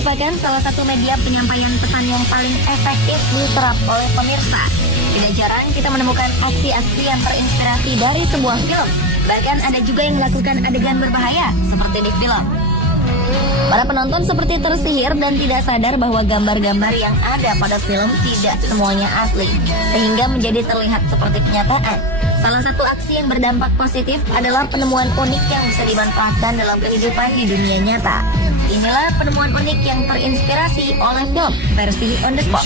merupakan salah satu media penyampaian pesan yang paling efektif diterap oleh pemirsa. Tidak jarang kita menemukan aksi-aksi yang terinspirasi dari sebuah film. Bahkan ada juga yang melakukan adegan berbahaya seperti di film. Para penonton seperti tersihir dan tidak sadar bahwa gambar-gambar yang ada pada film tidak semuanya asli, sehingga menjadi terlihat seperti kenyataan. Salah satu aksi yang berdampak positif adalah penemuan unik yang bisa dimanfaatkan dalam kehidupan di dunia nyata. Inilah penemuan unik yang terinspirasi oleh film versi on the spot.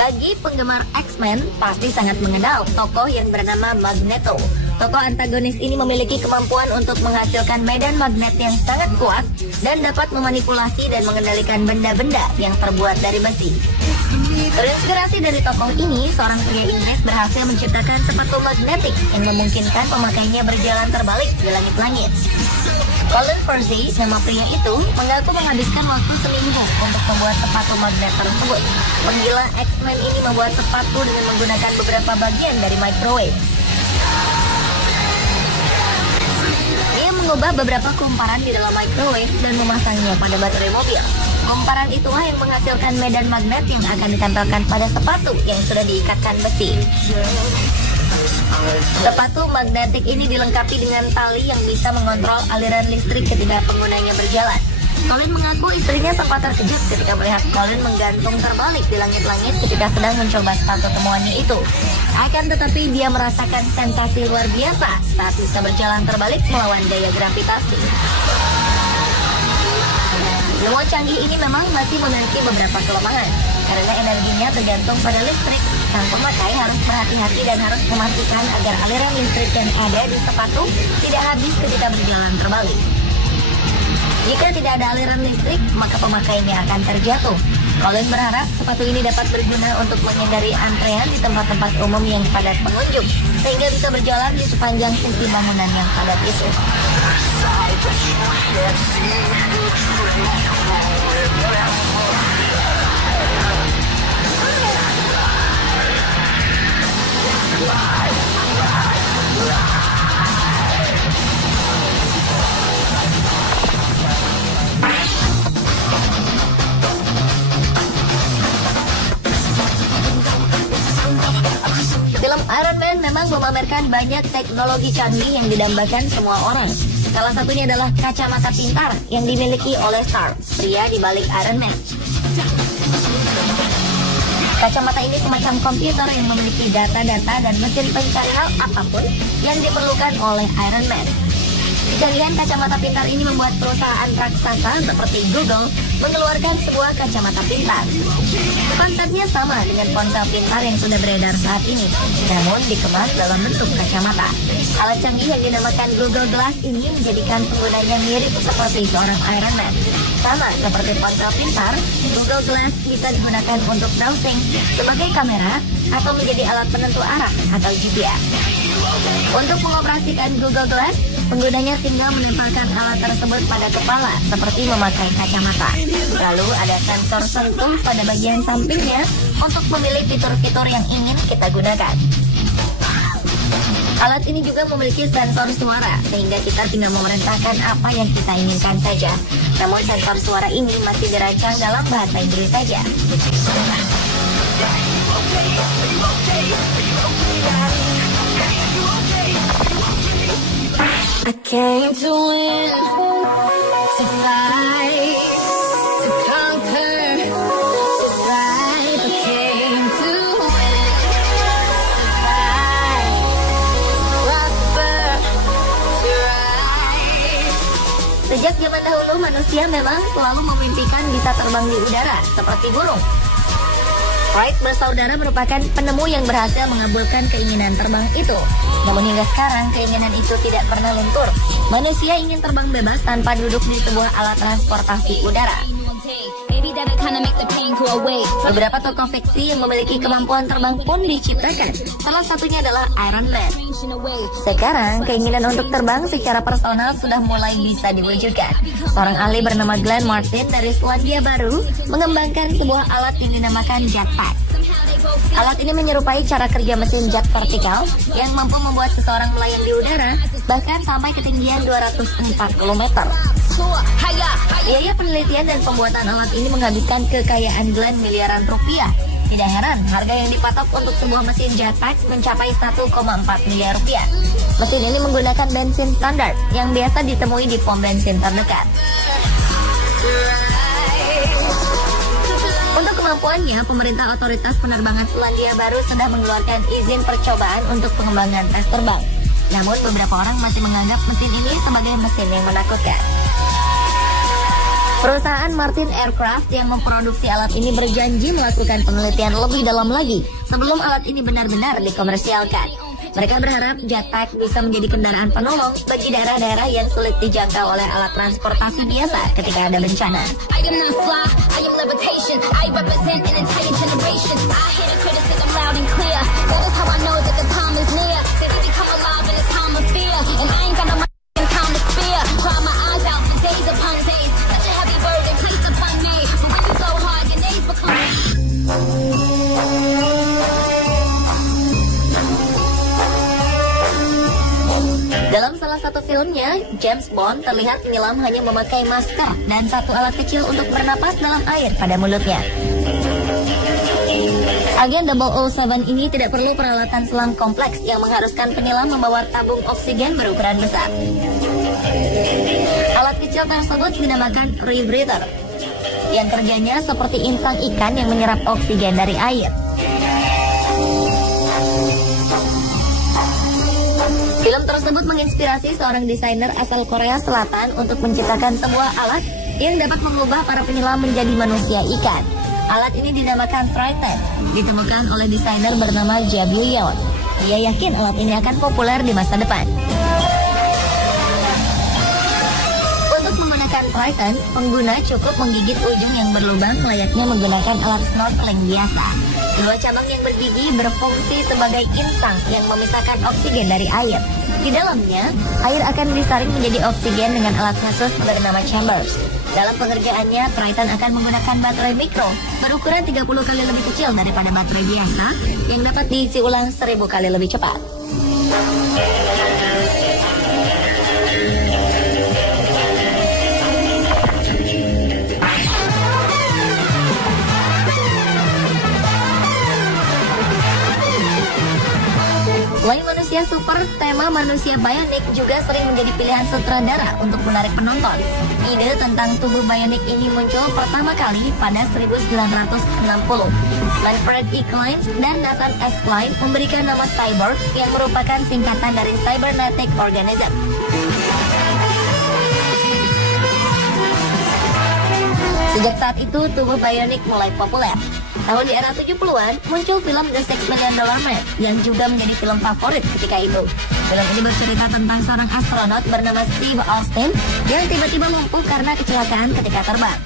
Bagi penggemar X-Men, pasti sangat mengenal tokoh yang bernama Magneto. Tokoh antagonis ini memiliki kemampuan untuk menghasilkan medan magnet yang sangat kuat dan dapat memanipulasi dan mengendalikan benda-benda yang terbuat dari besi. Terinspirasi dari tokoh ini, seorang pria Inggris berhasil menciptakan sepatu magnetik yang memungkinkan pemakainya berjalan terbalik di langit-langit. Colin Farrell, nama pria itu, mengaku menghabiskan waktu seminggu untuk membuat sepatu magnet tersebut. Penggila X-Men ini membuat sepatu dengan menggunakan beberapa bagian dari microwave. Dia mengubah beberapa kumparan di dalam microwave dan memasangnya pada baterai mobil. Kumparan itulah yang menghasilkan medan magnet yang akan ditempelkan pada sepatu yang sudah diikatkan besi. Sepatu magnetik ini dilengkapi dengan tali yang bisa mengontrol aliran listrik ketika penggunanya berjalan. Colin mengaku istrinya sempat terkejut ketika melihat Colin menggantung terbalik di langit-langit ketika sedang mencoba sepatu temuannya itu. Akan tetapi dia merasakan sensasi luar biasa saat bisa berjalan terbalik melawan gaya gravitasi. Penemuan canggih ini memang masih memiliki beberapa kelemahan. Karena energinya tergantung pada listrik, sang pemakai harus berhati-hati dan harus memastikan agar aliran listrik yang ada di sepatu tidak habis ketika berjalan terbalik. Jika tidak ada aliran listrik, maka pemakainya akan terjatuh. Colin berharap sepatu ini dapat berguna untuk menghindari antrean di tempat-tempat umum yang padat pengunjung, sehingga bisa berjalan di sepanjang sisi bangunan yang padat itu. Film Iron Man memang memamerkan banyak teknologi canggih yang didambakan semua orang. Salah satunya adalah kacamata pintar yang dimiliki oleh Stark, pria di balik Iron Man. Kacamata ini semacam komputer yang memiliki data-data dan mesin pencari hal apapun yang diperlukan oleh Iron Man. Kecanggihan kacamata pintar ini membuat perusahaan raksasa seperti Google mengeluarkan sebuah kacamata pintar. Konsepnya sama dengan ponsel pintar yang sudah beredar saat ini, namun dikemas dalam bentuk kacamata. Alat canggih yang dinamakan Google Glass ini menjadikan penggunanya mirip seperti seorang Iron Man. Sama seperti ponsel pintar, Google Glass bisa digunakan untuk browsing sebagai kamera atau menjadi alat penentu arah atau GPS. Untuk mengoperasikan Google Glass, penggunanya tinggal menempelkan alat tersebut pada kepala seperti memakai kacamata. Lalu ada sensor sentuh pada bagian sampingnya untuk memilih fitur-fitur yang ingin kita gunakan. Alat ini juga memiliki sensor suara sehingga kita tinggal memerintahkan apa yang kita inginkan saja. Namun sensor suara ini masih dirancang dalam bahasa Inggris saja. I came to win, to fight, to conquer, to thrive. I came to win, to fight, to prosper, to rise. Sejak zaman dahulu manusia memang selalu memimpikan bisa terbang di udara seperti burung. Wright bersaudara merupakan penemu yang berhasil mengabulkan keinginan terbang itu. Namun hingga sekarang keinginan itu tidak pernah luntur. Manusia ingin terbang bebas tanpa duduk di sebuah alat transportasi udara. Beberapa tokoh fiksi yang memiliki kemampuan terbang pun diciptakan. Salah satunya adalah Iron Man. Sekarang, keinginan untuk terbang secara personal sudah mulai bisa diwujudkan. Seorang ahli bernama Glenn Martin dari Selandia Baru mengembangkan sebuah alat yang dinamakan jetpack. Alat ini menyerupai cara kerja mesin jet vertikal yang mampu membuat seseorang melayang di udara bahkan sampai ketinggian 240 meter. Biaya penelitian dan pembuatan alat ini menghabiskan kekayaan Glenn miliaran rupiah. Tidak heran, harga yang dipatok untuk sebuah mesin jetpack mencapai 1,4 miliar rupiah. Mesin ini menggunakan bensin standar yang biasa ditemui di pom bensin terdekat. Untuk kemampuannya, pemerintah otoritas penerbangan Selandia Baru sudah mengeluarkan izin percobaan untuk pengembangan tes terbang. Namun beberapa orang masih menganggap mesin ini sebagai mesin yang menakutkan. Perusahaan Martin Aircraft yang memproduksi alat ini berjanji melakukan penelitian lebih dalam lagi sebelum alat ini benar-benar dikomersialkan. Mereka berharap jetpack bisa menjadi kendaraan penolong bagi daerah-daerah yang sulit dijangkau oleh alat transportasi biasa ketika ada bencana. Dalam salah satu filmnya, James Bond terlihat menyelam hanya memakai masker dan satu alat kecil untuk bernapas dalam air pada mulutnya. Agen 007 ini tidak perlu peralatan selam kompleks yang mengharuskan penyelam membawa tabung oksigen berukuran besar. Alat kecil tersebut dinamakan rebreather, yang kerjanya seperti insang ikan yang menyerap oksigen dari air. Film tersebut menginspirasi seorang desainer asal Korea Selatan untuk menciptakan sebuah alat yang dapat mengubah para penyelam menjadi manusia ikan. Alat ini dinamakan Triton, ditemukan oleh desainer bernama Ja Byung-yeon. Ia yakin alat ini akan populer di masa depan. Untuk menggunakan Triton, pengguna cukup menggigit ujung yang berlubang layaknya menggunakan alat snorkeling biasa. Kedua cabang yang berbiji berfungsi sebagai insang yang memisahkan oksigen dari air. Di dalamnya, air akan disaring menjadi oksigen dengan alat khusus bernama chambers. Dalam pengerjaannya, Triton akan menggunakan baterai mikro berukuran 30 kali lebih kecil daripada baterai biasa yang dapat diisi ulang 1000 kali lebih cepat. Selain manusia super, tema manusia bionik juga sering menjadi pilihan sutradara untuk menarik penonton. Ide tentang tubuh bionik ini muncul pertama kali pada 1960. Manfred E. Klein dan Nathan S. Klein memberikan nama cyborg yang merupakan singkatan dari cybernetic organism. Sejak saat itu, tubuh bionik mulai populer. Tahun di era 70-an, muncul film The $6 Million Man yang juga menjadi film favorit ketika itu. Film ini bercerita tentang seorang astronot bernama Steve Austin yang tiba-tiba lumpuh karena kecelakaan ketika terbang.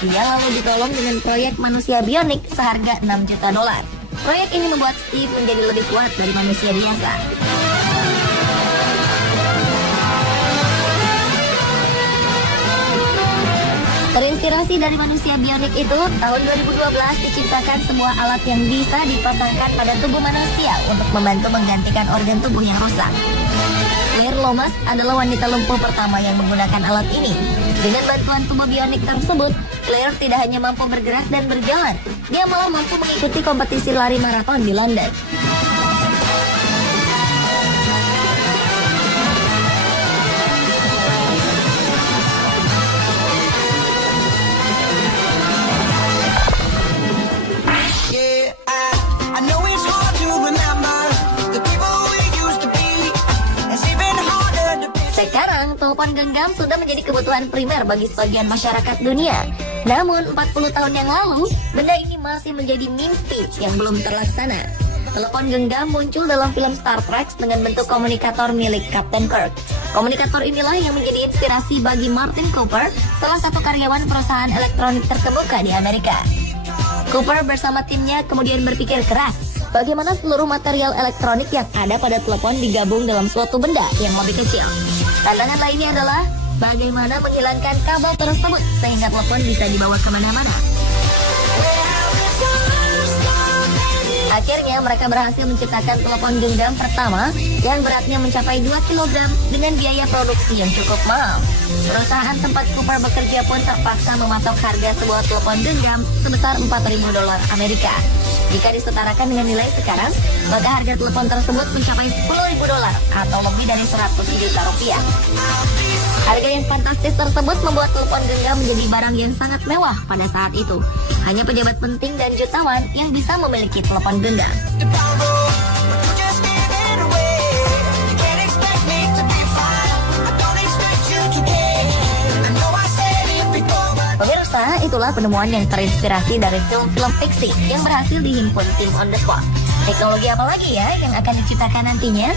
Dia lalu ditolong dengan proyek manusia bionik seharga $6 juta. Proyek ini membuat Steve menjadi lebih kuat dari manusia biasa. Terinspirasi dari manusia bionik itu, tahun 2012 diciptakan sebuah alat yang bisa dipasangkan pada tubuh manusia untuk membantu menggantikan organ tubuh yang rusak. Claire Lomas adalah wanita lumpuh pertama yang menggunakan alat ini. Dengan bantuan tubuh bionik tersebut, Claire tidak hanya mampu bergerak dan berjalan, dia malah mampu mengikuti kompetisi lari maraton di London. Telepon genggam sudah menjadi kebutuhan primer bagi sebagian masyarakat dunia. Namun 40 tahun yang lalu, benda ini masih menjadi mimpi yang belum terlaksana. Telepon genggam muncul dalam film Star Trek dengan bentuk komunikator milik Captain Kirk. Komunikator inilah yang menjadi inspirasi bagi Martin Cooper, salah satu karyawan perusahaan elektronik terkemuka di Amerika. Cooper bersama timnya kemudian berpikir keras, bagaimana seluruh material elektronik yang ada pada telepon digabung dalam suatu benda yang lebih kecil. Tantangan lainnya adalah bagaimana menghilangkan kabel tersebut sehingga telepon bisa dibawa kemana-mana. Akhirnya mereka berhasil menciptakan telepon genggam pertama yang beratnya mencapai 2 kg dengan biaya produksi yang cukup mahal. Perusahaan tempat Cooper bekerja pun terpaksa mematok harga sebuah telepon genggam sebesar $4.000 Amerika. Jika disetarakan dengan nilai sekarang, maka harga telepon tersebut mencapai $10.000 atau lebih dari 100 juta rupiah. Harga yang fantastis tersebut membuat telepon genggam menjadi barang yang sangat mewah pada saat itu. Hanya pejabat penting dan jutawan yang bisa memiliki telepon genggam. Pemirsa, itulah penemuan yang terinspirasi dari film-film fiksi yang berhasil dihimpun tim On The Spot. Teknologi apa lagi ya yang akan diciptakan nantinya?